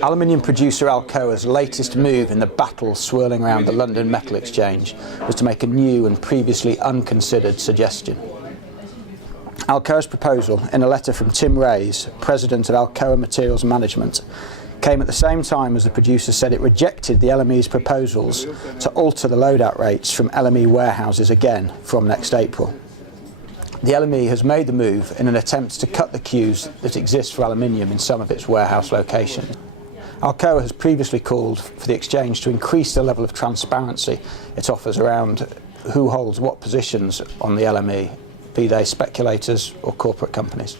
Aluminium producer Alcoa's latest move in the battle swirling around the London Metal Exchange was to make a new and previously unconsidered suggestion. Alcoa's proposal, in a letter from Tim Rayes, president of Alcoa Materials Management, came at the same time as the producer said it rejected the LME's proposals to alter the load-out rates from LME warehouses again from next April. The LME has made the move in an attempt to cut the queues that exist for aluminium in some of its warehouse locations. Alcoa has previously called for the exchange to increase the level of transparency it offers around who holds what positions on the LME, be they speculators or corporate companies.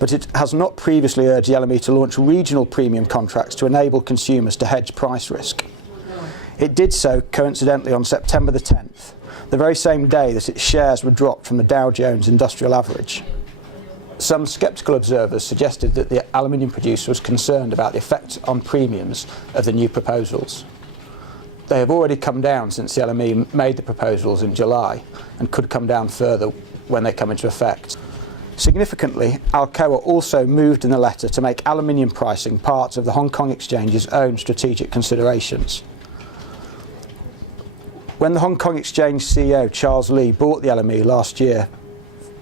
But it has not previously urged the LME to launch regional premium contracts to enable consumers to hedge price risk. It did so coincidentally on September the 10th, the very same day that its shares were dropped from the Dow Jones Industrial Average. Some sceptical observers suggested that the aluminium producer was concerned about the effect on premiums of the new proposals. They have already come down since the LME made the proposals in July and could come down further when they come into effect. Significantly, Alcoa also moved in the letter to make aluminium pricing part of the Hong Kong Exchange's own strategic considerations. When the Hong Kong Exchange CEO Charles Lee bought the LME last year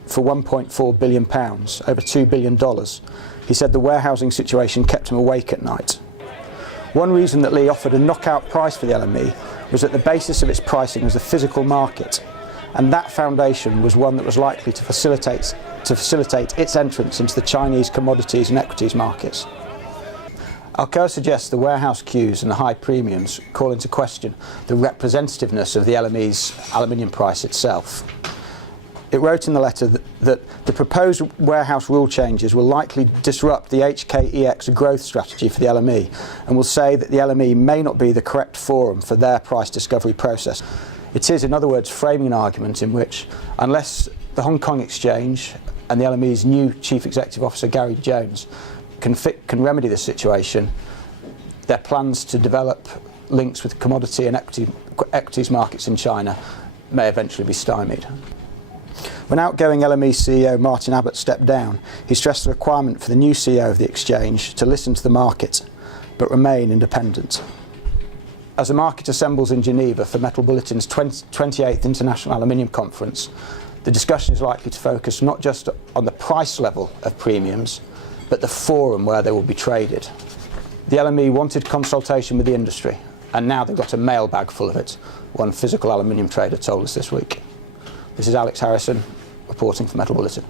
for £1.4 billion, over $2 billion, he said the warehousing situation kept him awake at night. One reason that Lee offered a knockout price for the LME was that the basis of its pricing was the physical market, and that foundation was one that was likely to facilitate its entrance into the Chinese commodities and equities markets. Alcoa suggests the warehouse queues and the high premiums call into question the representativeness of the LME's aluminium price itself. It wrote in the letter that the proposed warehouse rule changes will likely disrupt the HKEX growth strategy for the LME and will say that the LME may not be the correct forum for their price discovery process. It is, in other words, framing an argument in which, unless the Hong Kong Exchange and the LME's new Chief Executive Officer Gary Jones can remedy this situation, their plans to develop links with commodity and equities markets in China may eventually be stymied. When outgoing LME CEO Martin Abbott stepped down, he stressed the requirement for the new CEO of the exchange to listen to the market, but remain independent. As the market assembles in Geneva for Metal Bulletin's 28th International Aluminium Conference, the discussion is likely to focus not just on the price level of premiums, but the forum where they will be traded. The LME wanted consultation with the industry, and now they've got a mailbag full of it, one physical aluminium trader told us this week. This is Alex Harrison, reporting for Metal Bulletin.